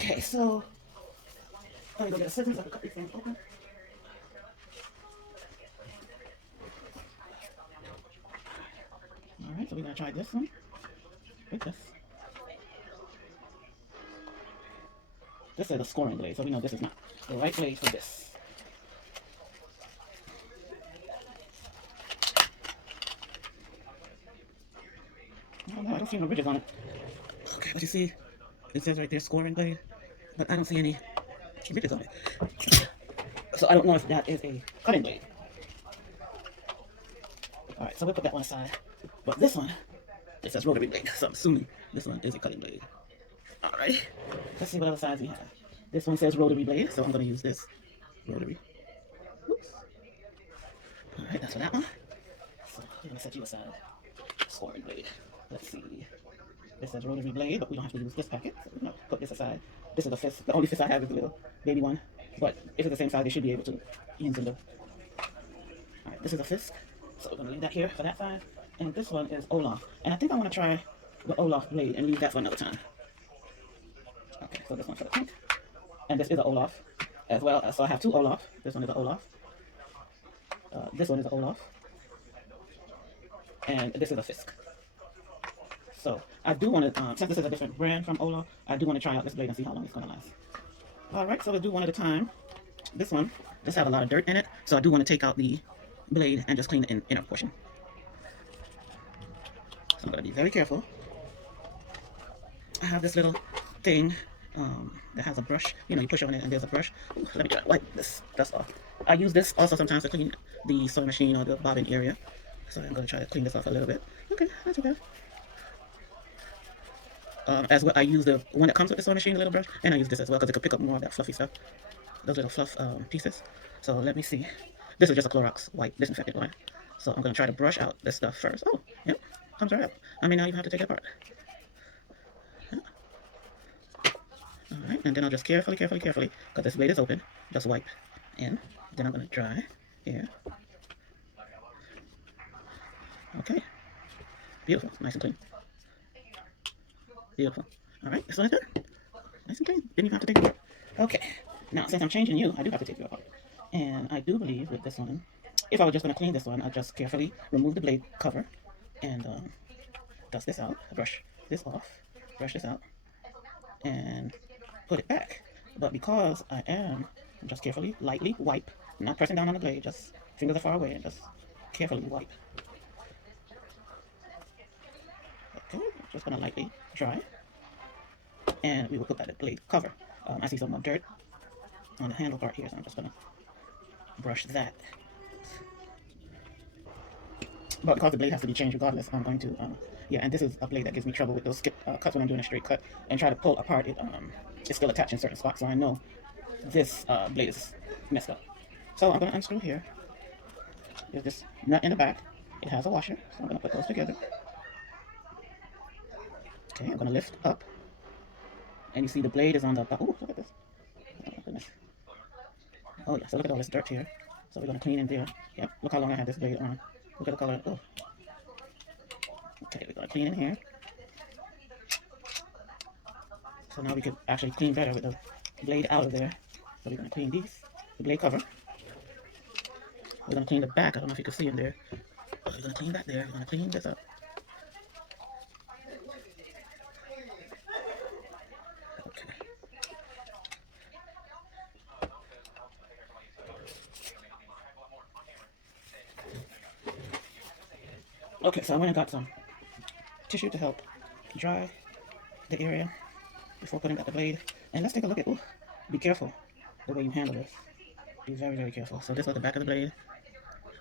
Okay, so let me go get a scissors. I can cut these things open. All right, so we're gonna try this one with this. This is a scoring blade, so we know this is not the right blade for this. Oh no, I don't see no ridges on it. Okay, but you see, it says right there scoring blade, but I don't see any ridges on it. So I don't know if that is a cutting blade. All right, so we'll put that one aside. But this one, it says rotary blade, so I'm assuming this one is a cutting blade. All right, let's see what other size we have. This one says rotary blade, so I'm going to use this rotary. Oops. All right, that's for that one. So I'm going to set you aside. Scoring blade. Let's see. This says rotary blade, but we don't have to use this packet, so we're going to put this aside. This is the fist. The only fist I have is the little baby one, but if it's the same size, they should be able to use it. All right, this is a fist, so we're going to leave that here for that size. And this one is Olaf, and I think I want to try the Olaf blade and leave that for another time. Okay, so this one's for the pink, and this is an Olaf as well. So I have two Olaf. This one is an Olaf. This one is an Olaf, and this is a Fisk. So I do want to, since this is a different brand from Olaf, I do want to try out this blade and see how long it's going to last. All right, so we'll do one at a time. This one, this has a lot of dirt in it, so I do want to take out the blade and just clean the inner portion. So I'm going to be very careful. I have this little thing that has a brush. You know, you push on it and there's a brush. Ooh, let me wipe this dust off. I use this also sometimes to clean the sewing machine or the bobbin area. So I'm going to try to clean this off a little bit. Okay, not too bad. As well, I use the one that comes with the sewing machine, the little brush, and I use this as well because it could pick up more of that fluffy stuff, those little fluff pieces. So let me see. This is just a Clorox white disinfectant one. So I'm going to try to brush out this stuff first. Oh, yep, comes right up. I may not even have to take it apart. All right, and then I'll just carefully, because this blade is open, just wipe in. Then I'm going to dry here. Okay, beautiful, nice and clean. Beautiful. All right, this one is done. Nice and clean. Didn't even have to take it apart. Okay, now since I'm changing you, I do have to take you apart. And I do believe with this one, if I were just going to clean this one, I'll just carefully remove the blade cover and dust this out, brush this off, brush this out, and put it back. But because I am just carefully, lightly wipe, not pressing down on the blade, just fingers are far away and just carefully wipe. Okay, just gonna lightly dry, and we will put that blade cover. I see some dirt on the handle part here, so I'm just gonna brush that. But because the blade has to be changed regardless, I'm going to, yeah, and this is a blade that gives me trouble with those skip cuts when I'm doing a straight cut and try to pull apart. It's still attached in certain spots, so I know this blade is messed up. So I'm going to unscrew here. There's this nut in the back. It has a washer, so I'm going to put those together. Okay, I'm going to lift up, and you see the blade is on the back. Oh, look at this. Oh, my goodness. Oh, yeah, so look at all this dirt here. So we're going to clean in there. Yep, look how long I had this blade on. Look at the color. Oh. Okay, we're going to clean in here. So now we can actually clean better with the blade out of there. So we're going to clean these, the blade cover. We're going to clean the back. I don't know if you can see in there. We're going to clean that there. We're going to clean this up. Okay. Okay, so I went and got some tissue to help dry the area before putting back the blade. And let's take a look at, ooh, be careful the way you handle this. Be very, very careful. So this is the back of the blade.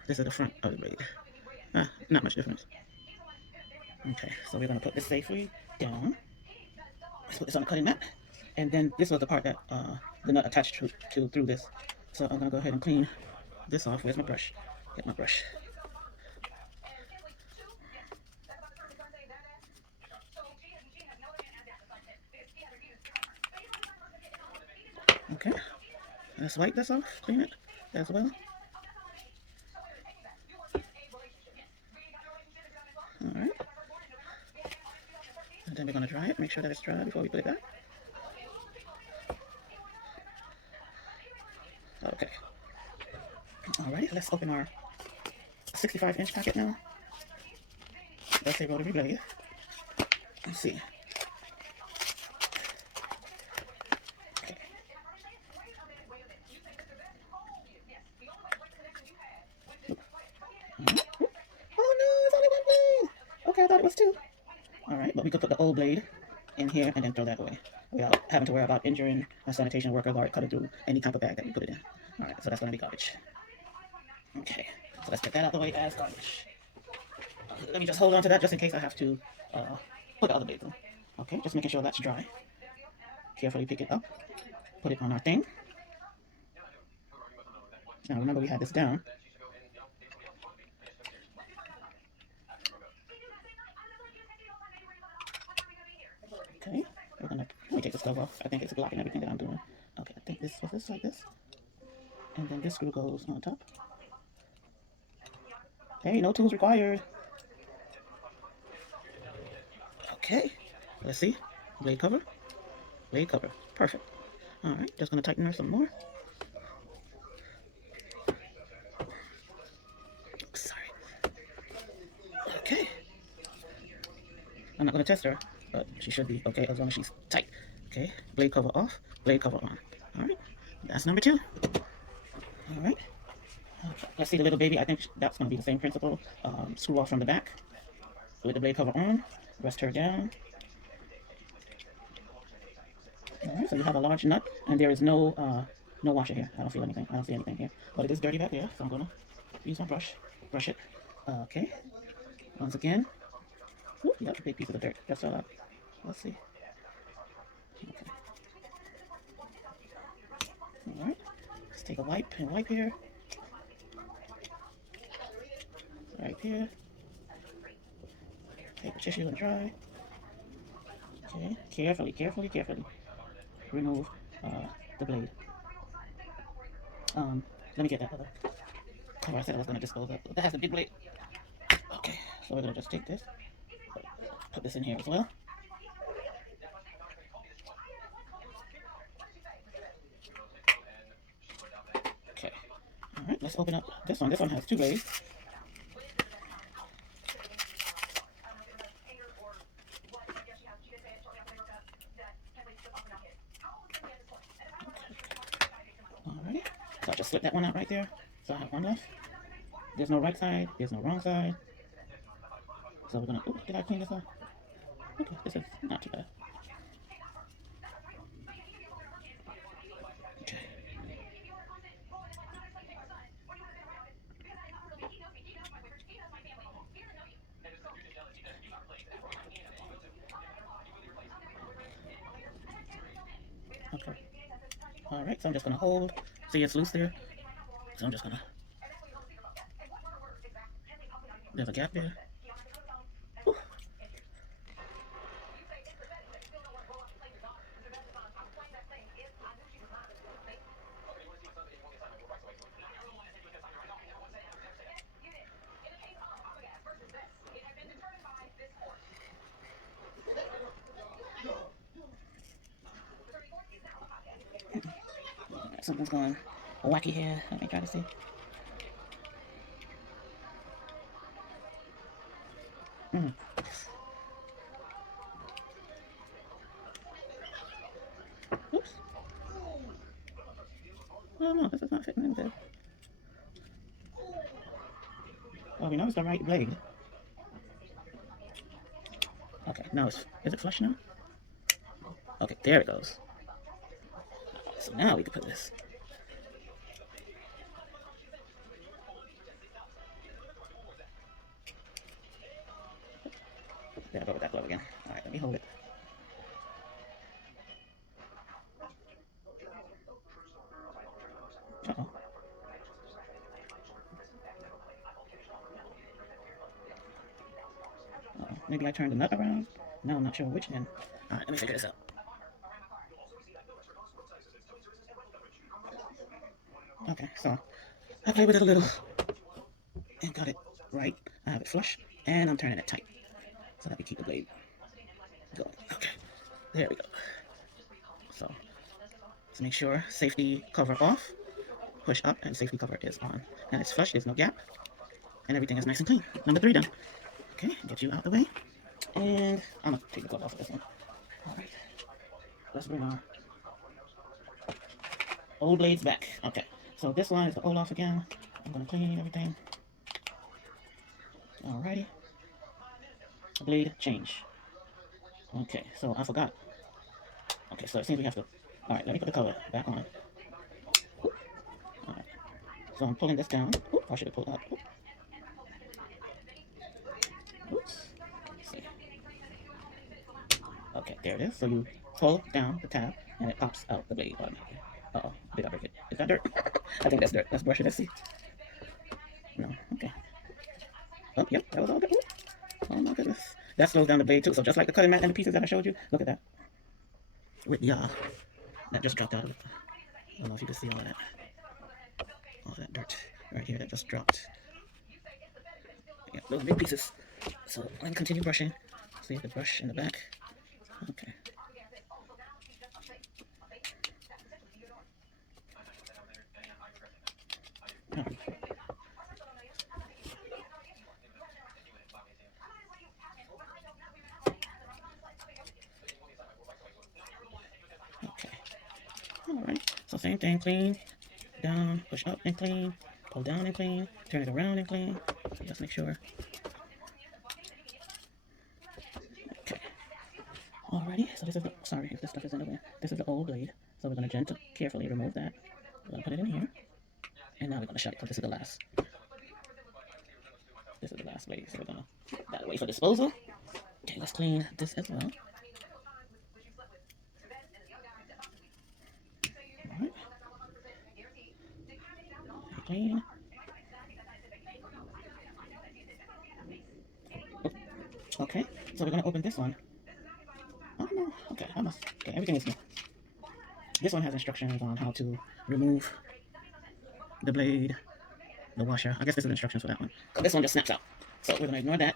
This is the front of the blade. Not much difference. Okay, so we're going to put this safely down. Let's put this on the cutting mat. And then this was the part that the nut attached to through this. So I'm going to go ahead and clean this off. Where's my brush? Get my brush. Okay, let's wipe this off, clean it as well. Alright. And then we're going to dry it, make sure that it's dry before we put it back. Okay. Alrighty, let's open our 65-inch packet now. Let's say rotary blade. Let's see. Okay. Oh no, it's only one blade. Okay, I thought it was two. Alright, but we could put the old blade in here and then throw that away without having to worry about injuring a sanitation worker or cut it through any type of bag that we put it in. Alright, so that's going to be garbage. Okay, so let's get that out of the way as garbage. Let me just hold on to that just in case I have to put the other blade through. Okay, just making sure that's dry. Carefully pick it up, put it on our thing. Now remember we had this down. Okay, let me take this glove off. I think it's blocking everything that I'm doing. Okay, I think this was this like this. And then this screw goes on top. Hey, no tools required. Okay, let's see. Blade cover. Blade cover. Perfect. Alright, just gonna tighten her some more. Sorry. Okay. I'm not gonna test her, but she should be okay as long as she's tight. Okay, blade cover off, blade cover on. Alright, that's number 2. Alright. Let's see the little baby. I think that's going to be the same principle. Screw off from the back with the blade cover on. Rest her down. Alright, so you have a large nut, and there is no washer here. I don't feel anything. I don't see anything here. But it is dirty back there, so I'm going to use my brush. Brush it. Okay. Once again. Ooh, you got a big piece of the dirt. Just fell out. Let's see. Okay. Alright. Let's take a wipe and wipe here. Right here. Take the tissue and dry. Okay, carefully, carefully, carefully remove the blade. Let me get that other cover I said I was going to dispose of. That has the big blade. Okay, so we're going to just take this, put this in here as well. Okay, alright, let's open up this one. This one has 2 blades. Alrighty, so I'll just slip that one out right there. So I have one left. There's no right side, there's no wrong side. So we're gonna, ooh, did I clean this up? Okay, this is not too bad. Okay. Okay. Alright, so I'm just gonna hold. See, it's loose there. So I'm just gonna, there's a gap there. Whew. Something's going wacky here. Let me try to see. Oops. Oh no, this is not fitting in there. Well, we know it's the right blade. Okay, now is it flush now? Okay, there it goes. So now we can put this. There, I'll go with that glove again. Alright, let me hold it. Uh-oh. Maybe I turned the nut around? No, I'm not sure which end. Alright, let me figure this out. Okay, so I played with it a little and got it right. I have it flush and I'm turning it tight so that we keep the blade going. Okay, there we go. So let's make sure safety cover off. push up, and safety cover is on. And it's flush, there's no gap, and everything is nice and clean. Number 3 done. Okay, get you out the way. And I'm gonna take the glove off of this one. Alright. Let's bring our old blades back. Okay. So this one is the Olaf again. I'm gonna clean everything. Alrighty. Blade change. Okay, so I forgot. Okay, so it seems we have to. Alright, let me put the cover back on. Alright. So I'm pulling this down. Oop, I should have pulled up. Oop. Oops. Let's see. Okay, there it is. So you pull down the tab and it pops out the blade automatically. Uh-oh, did I break it? Is that dirt? I think that's dirt. Let's brush it. Let's see. No, okay. Oh, yep, that was all good. Oh my goodness. That slows down the blade too. So just like the cutting mat and the pieces that I showed you, look at that. With that just dropped out of it. I don't know if you can see all that dirt right here that just dropped. Yeah, those big pieces. So I'm gonna continue brushing. See the brush in the back. Okay. Oh. Okay. Alright. So same thing, clean, down, push up and clean, pull down and clean, turn it around and clean. So just make sure. Okay. Alrighty, so this is the, sorry if this stuff is in the way. This is the old blade. So we're going to gently, carefully remove that. We're going to put it in here. And now we're going to shut it because this is the last. This is the last blade. So we're going to that away for disposal. Okay, let's clean this as well. Alright. Clean. Okay, so we're going to open this one. Oh no, okay, okay, everything is new. This one has instructions on how to remove the blade, the washer. I guess this is instructions for that one. This one just snaps out. So we're going to ignore that.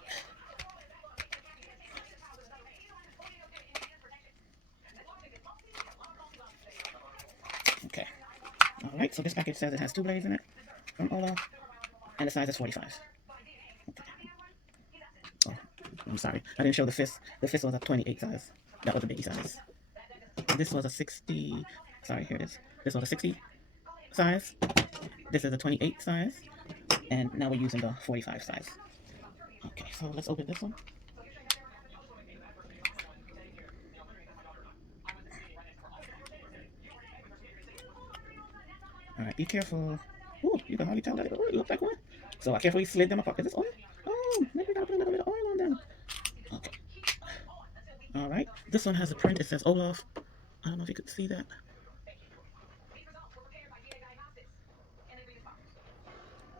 Okay. Alright, so this package says it has 2 blades in it from Olaf, and the size is 45. Okay. Oh, I'm sorry. I didn't show the fist. The fist was a 28 size. That was the baby size. This was a 60. Sorry, here it is. This was a 60 size. This is a 28 size. And now we're using the 45 size. Okay, so let's open this one. Alright, be careful. Ooh, you can hardly tell that it looks like one. So I carefully slid them apart. Is this oil? Oh, maybe we gotta put a little bit of oil on them. Okay. Alright, this one has a print. It says Olaf. I don't know if you could see that.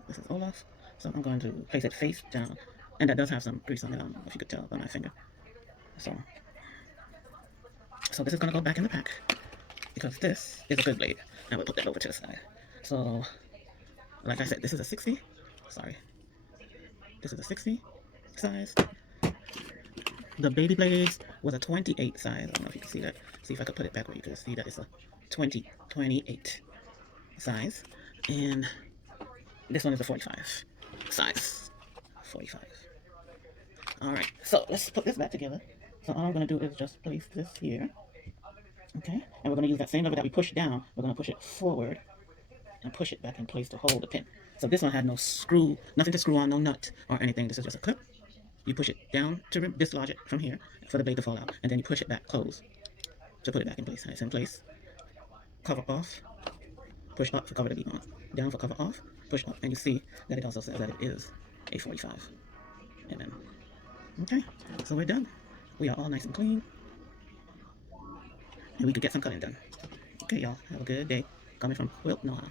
This is Olaf. So I'm going to place it face down. And that does have some grease on it. I don't know if you could tell by my finger. So this is going to go back in the pack. Because this is a good blade. And we'll put that over to the side. So, like I said, this is a 60. Sorry. This is a 60 size. The baby blades was a 28 size. I don't know if you can see that. See if I could put it back where you can see that it's a 28 size. And this one is a 45 size. 45. Alright, so let's put this back together. So all I'm going to do is just place this here. Okay, and we're going to use that same lever that we pushed down. We're going to push it forward and push it back in place to hold the pin. So this one had no screw, nothing to screw on, no nut or anything. This is just a clip. You push it down to dislodge it from here for the blade to fall out. And then you push it back close to put it back in place. And it's in place. Cover off. Push up for cover to be on. Down for cover off. Push up. And you see that it also says that it is a 45. And then, okay, so we're done. We are all nice and clean. And we could get some cutting done. Okay, y'all. Have a good day. Coming from Quilt Noah.